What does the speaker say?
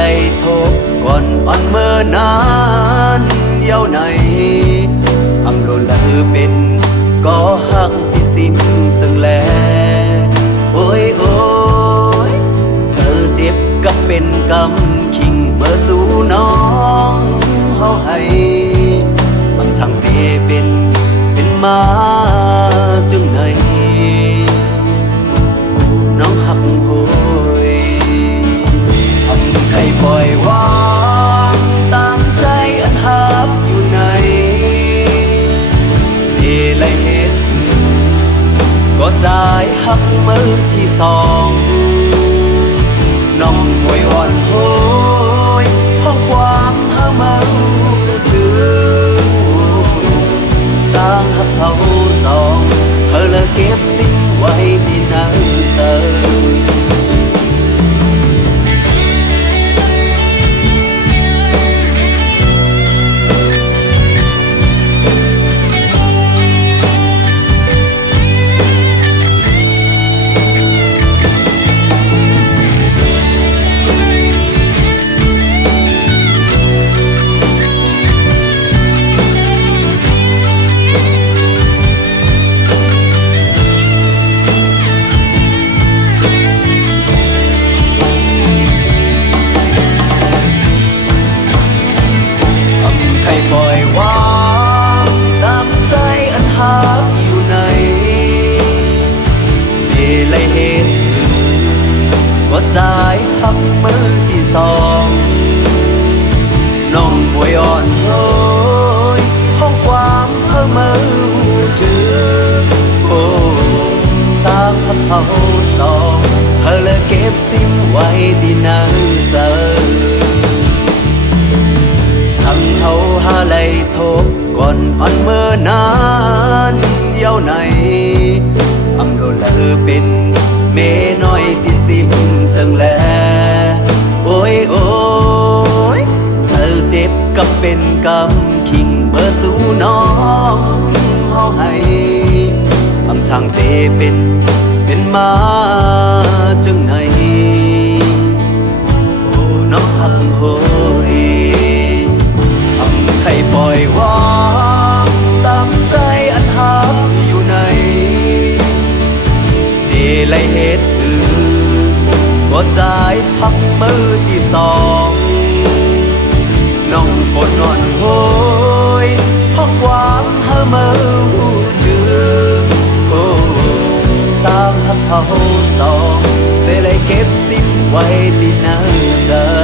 ไหลทบก่อนอ่อนเมื่อนานเย้าในอำโลละเป็นก็หักที่สิ้นซึ่งแลโอ้ยโอ้ยเธอเจ็บกับเป็นกำคิงเมื่อสู่น้องเฮาให้บางทางเตเป็นมาจึงไหนน้องหักโหยทำใครปล่อยวางตามใจอันหักอยู่ในเทไลเหตุก็จ่ายหักมือที่สองน้องหวยอ่อนโหยห้องความหามาถึงต่างหักเขาสองเธอเลยเก็บสิ่งไว้ดีนักเจอปล่อยวางตามใจอันหักอยู่ในเดลัยเหตุก็จ่ายหักมือที่สองน้องป่วยอ่อนเฮ้ยห้องความเพ้อเมื่อจือโอ้ต่างหักเขาสองเธอเลยเก็บสิ่งไว้ดีนักเจอสั่งเขาหาไหลทบก่อนอ่อนเมื่อนานเย้าในอำโลละเป็นเมน้อยที่สิ้นซึ่งแลโอ้ยโอ้ยเธอเจ็บกับเป็นกำคิงเมื่อสู่น้องเฮาให้อำทางเตเป็นมาจึงไหนโอ้น้องหักโหยใครปล่อยวางตามใจอันหักอยู่ในเดลัยเหตุก็จ่ายหักมือที่สองน้องฝนนอนโหยห้องความหามือจือโอ้ต่างหักเขาสองเดลัยเก็บสิ่งไว้ดีนักเจอ